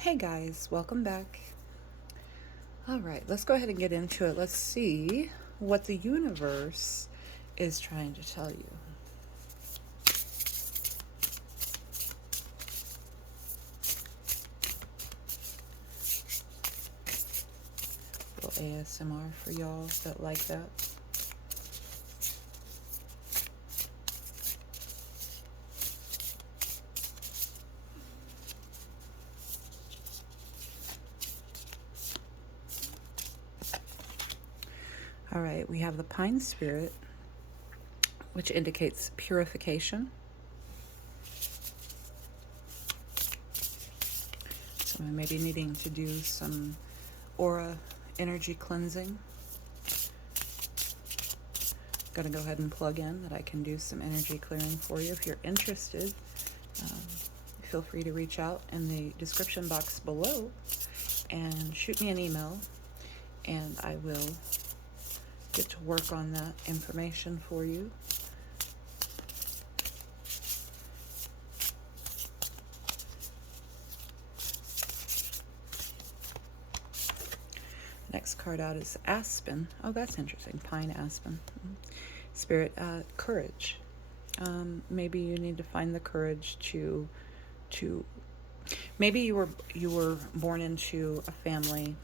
Hey guys, welcome back. All right, let's go ahead and get into it. Let's see what the universe is trying to tell you. A little ASMR for y'all that like that. All right, we have the pine spirit, which indicates purification. So I may be needing to do some aura energy cleansing. Going to go ahead and plug in that I can do some energy clearing for you. If you're interested, feel free to reach out in the description box below and shoot me an email, and I will get to work on that information for you. Next card out is Aspen. Oh, that's interesting. Pine Aspen. Spirit, courage. Maybe you need to find the courage to maybe you were born into a family.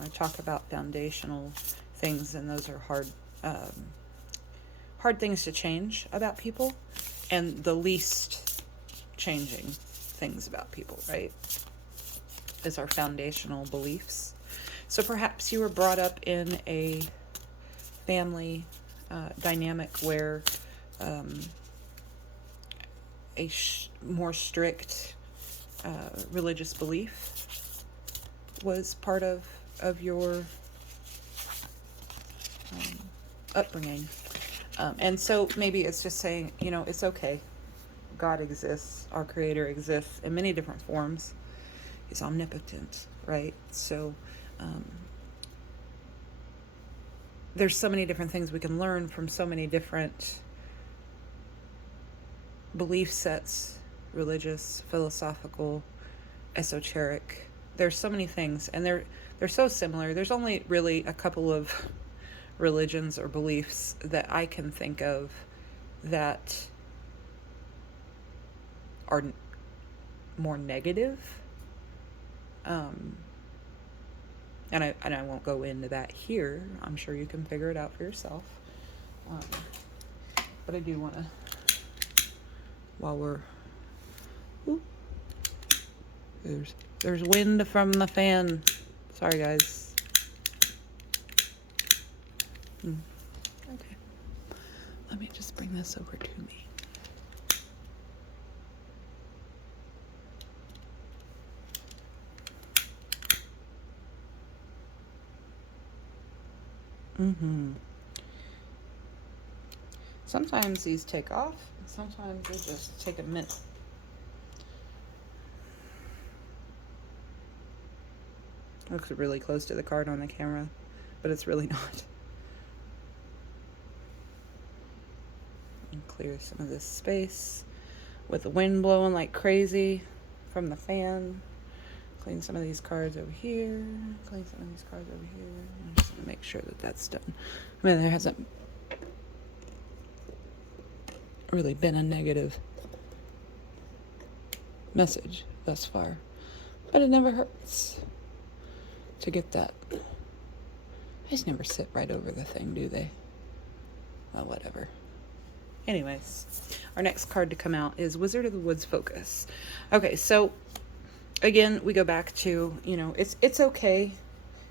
I talk about foundational things, and those are hard things to change about people, and the least changing things about people, right, is our foundational beliefs. So perhaps you were brought up in a family dynamic where a more strict religious belief was part of your upbringing. And so maybe it's just saying, it's okay. God exists. Our Creator exists in many different forms. He's omnipotent, right? So there's so many different things we can learn from so many different belief sets, religious, philosophical, esoteric. There's so many things, and they're so similar. There's only really a couple of religions or beliefs that I can think of that are more negative. And I won't go into that here. I'm sure you can figure it out for yourself. But I do want to, while we're, there's wind from the fan. Sorry, guys. Okay. Let me just bring this over to me. Sometimes these take off, and sometimes they just take a minute. Looks really close to the card on the camera, but it's really not. And clear some of this space with the wind blowing like crazy from the fan. Clean some of these cards over here. Clean some of these cards over here. I'm just going to make sure that that's done. I mean, there hasn't really been a negative message thus far, but it never hurts to get that. They just never sit right over the thing, do they? Well, whatever. Anyways, our next card to come out is Wizard of the Woods Focus. Okay, so again, we go back to, it's okay.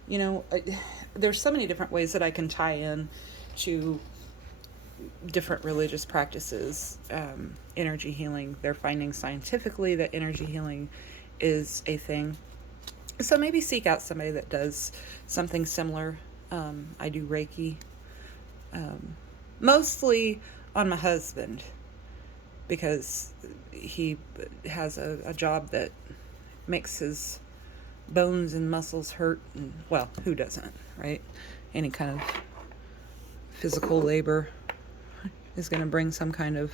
There's so many different ways that I can tie in to different religious practices. Energy healing, they're finding scientifically that energy healing is a thing. So maybe seek out somebody that does something similar. I do Reiki, mostly on my husband, because he has a job that makes his bones and muscles hurt, and well, who doesn't, right? Any kind of physical labor is going to bring some kind of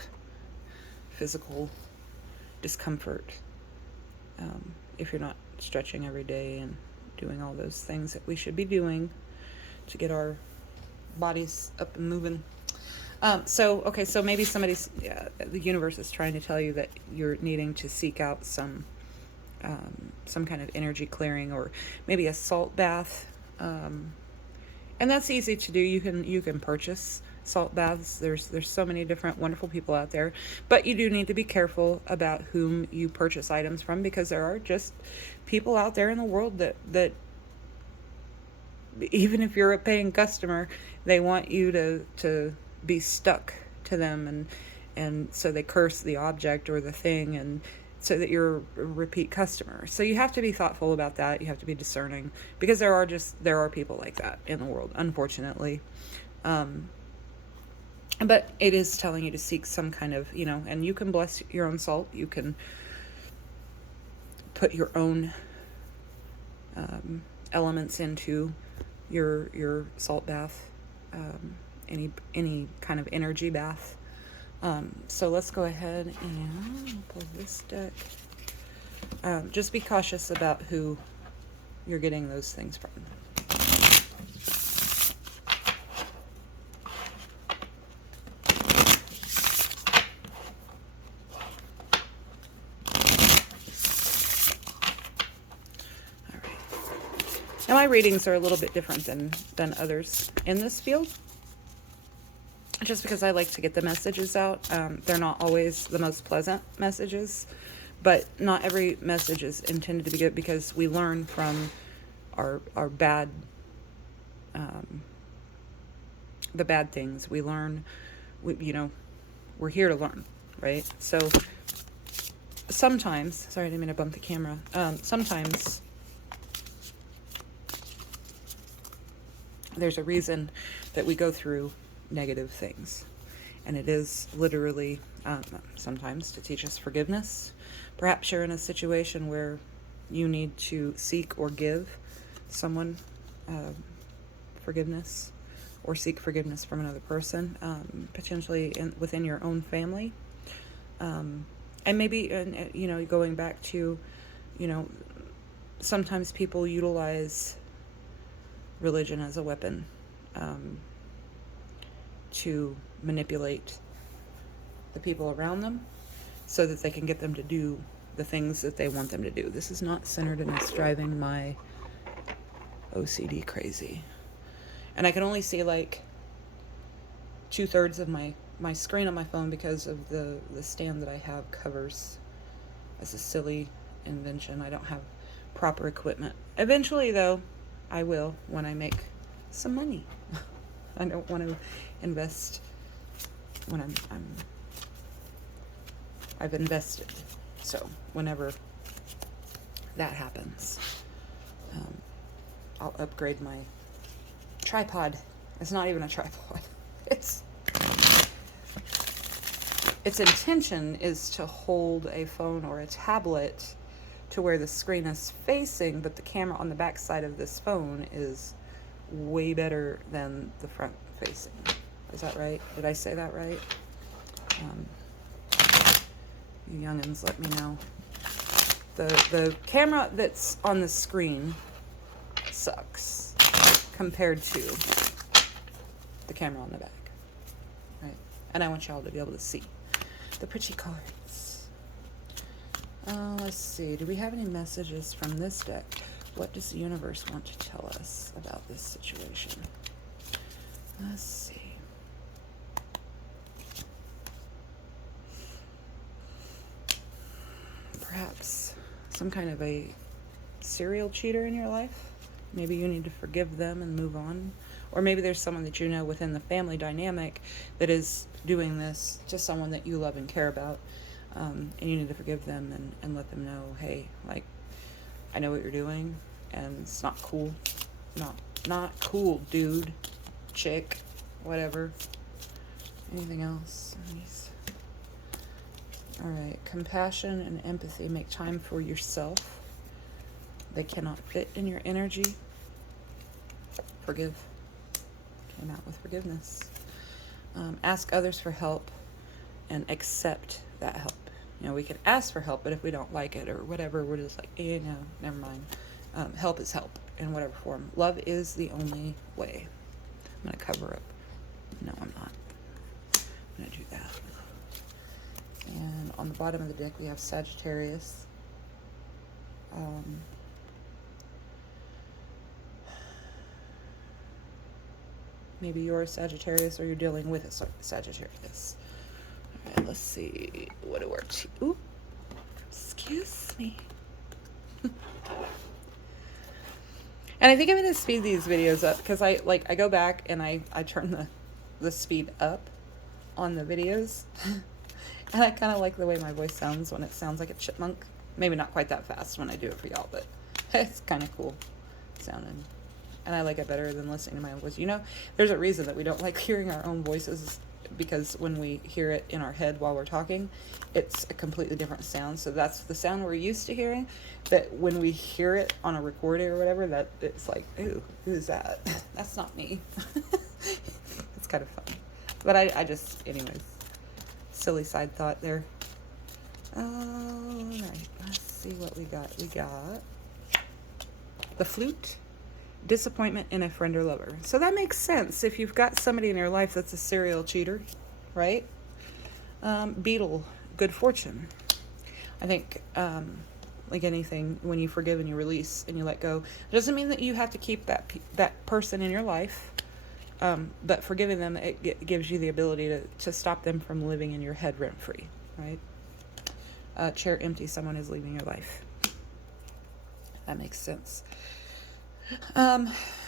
physical discomfort. if you're not stretching every day and doing all those things that we should be doing to get our bodies up and moving. So maybe the universe is trying to tell you that you're needing to seek out some kind of energy clearing, or maybe a salt bath. And that's easy to do. You can purchase salt baths. There's so many different wonderful people out there, but you do need to be careful about whom you purchase items from, because there are just people out there in the world that even if you're a paying customer, they want you to be stuck to them, and so they curse the object or the thing, and so that you're a repeat customer. So you have to be thoughtful about that. You have to be discerning, because there are people like that in the world, unfortunately. But it is telling you to seek some kind of, and you can bless your own salt. You can put your own elements into your salt bath, any kind of energy bath. So let's go ahead and pull this deck. Just be cautious about who you're getting those things from. All right. Now my readings are a little bit different than others in this field, just because I like to get the messages out. They're not always the most pleasant messages, but not every message is intended to be good, because we learn from our bad, the bad things. We learn, we're here to learn, right? So sometimes, sorry, I didn't mean to bump the camera. Sometimes there's a reason that we go through negative things, and it is literally sometimes to teach us forgiveness. Perhaps you're in a situation where you need to seek or give someone forgiveness, or seek forgiveness from another person, potentially within your own family, and maybe going back to, sometimes people utilize religion as a weapon to manipulate the people around them so that they can get them to do the things that they want them to do. This is not centered, and it's driving my OCD crazy. And I can only see like 2/3 of my screen on my phone, because of the stand that I have covers as a silly invention. I don't have proper equipment. Eventually, though, I will, when I make some money. I don't want to invest when I've invested. So whenever that happens, I'll upgrade my tripod. It's not even a tripod. Its intention is to hold a phone or a tablet to where the screen is facing, but the camera on the back side of this phone is way better than the front facing. Is that right? Did I say that right? You youngins, let me know. The camera that's on the screen sucks compared to the camera on the back, right? And I want y'all to be able to see the pretty cards. Let's see. Do we have any messages from this deck? What does the universe want to tell us about this situation? Let's see. Perhaps some kind of a serial cheater in your life. Maybe you need to forgive them and move on. Or maybe there's someone that you know within the family dynamic that is doing this to someone that you love and care about. And you need to forgive them and let them know, hey, like, I know what you're doing, and it's not cool. Not cool, dude, chick, whatever. Anything else? All right, compassion and empathy. Make time for yourself. They cannot fit in your energy. Forgive. Came out with forgiveness. Ask others for help and accept that help. You know, we can ask for help, but if we don't like it or whatever, we're just like, no, never mind. Help is help in whatever form. Love is the only way. I'm going to cover up. No, I'm not. I'm going to do that. And on the bottom of the deck, we have Sagittarius. Maybe you're a Sagittarius or you're dealing with a Sagittarius. All right, let's see what it works. Ooh, excuse me. And I think I'm going to speed these videos up because I go back and I turn the speed up on the videos. And I kind of like the way my voice sounds when it sounds like a chipmunk. Maybe not quite that fast when I do it for y'all, but it's kind of cool sounding. And I like it better than listening to my own voice. You know, there's a reason that we don't like hearing our own voices, because when we hear it in our head while we're talking, it's a completely different sound. So that's the sound we're used to hearing, that when we hear it on a recording or whatever, that it's like, ooh, who's that? That's not me. It's kind of fun. But I just, anyways, silly side thought there. All right, let's see what we got. We got the Flute. Disappointment in a friend or lover. So that makes sense if you've got somebody in your life that's a serial cheater, right? Beetle, good fortune. I think, like anything, when you forgive and you release and you let go, it doesn't mean that you have to keep that person in your life, but forgiving them, it gives you the ability to stop them from living in your head rent-free, right? Chair empty, someone is leaving your life. That makes sense.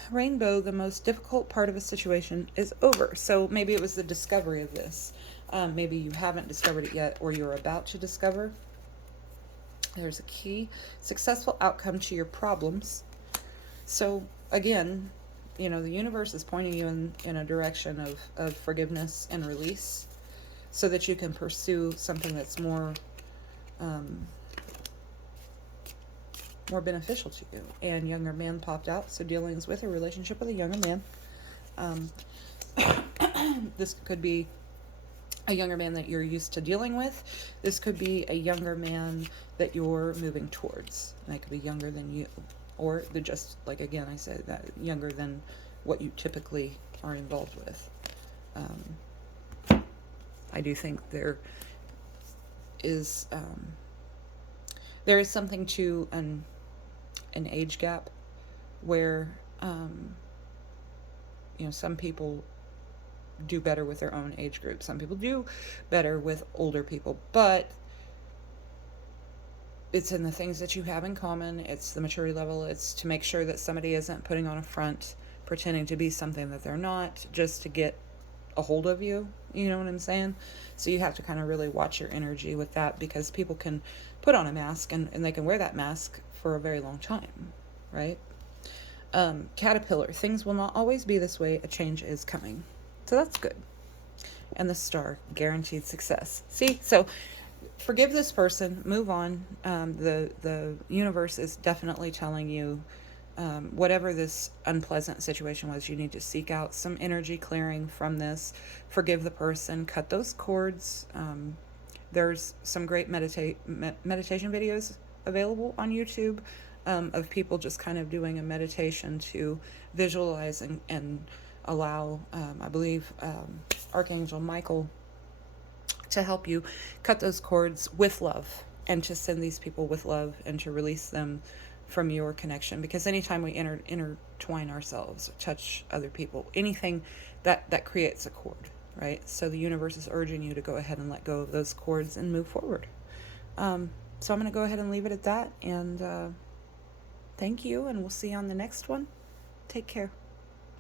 Rainbow, the most difficult part of a situation is over. So maybe it was the discovery of this. Maybe you haven't discovered it yet, or you're about to discover. There's a key. Successful outcome to your problems. So again, you know, the universe is pointing you in a direction of forgiveness and release, so that you can pursue something that's more beneficial to you. And younger man popped out, so dealings with a relationship with a younger man. This could be a younger man that you're used to dealing with. This could be a younger man that you're moving towards. And that could be younger than you, or they're just, like, again, I said that younger than what you typically are involved with. I do think there is something to an age gap where, you know, some people do better with their own age group. Some people do better with older people, but it's in the things that you have in common. It's the maturity level. It's to make sure that somebody isn't putting on a front, pretending to be something that they're not, just to get a hold of you. You know what I'm saying? So you have to kind of really watch your energy with that, because people can put on a mask and they can wear that mask for a very long time, right? Caterpillar, things will not always be this way. A change is coming. So that's good. And the Star, guaranteed success. See, so forgive this person, move on. The universe is definitely telling you, whatever this unpleasant situation was, you need to seek out some energy clearing from this. Forgive the person, cut those cords. There's some great meditation videos available on YouTube, of people just kind of doing a meditation to visualize and allow, I believe, Archangel Michael to help you cut those cords with love, and to send these people with love, and to release them from your connection. Because anytime we intertwine ourselves, touch other people, anything that creates a cord, right? So the universe is urging you to go ahead and let go of those cords and move forward. So I'm going to go ahead and leave it at that, and thank you, and we'll see you on the next one. Take care.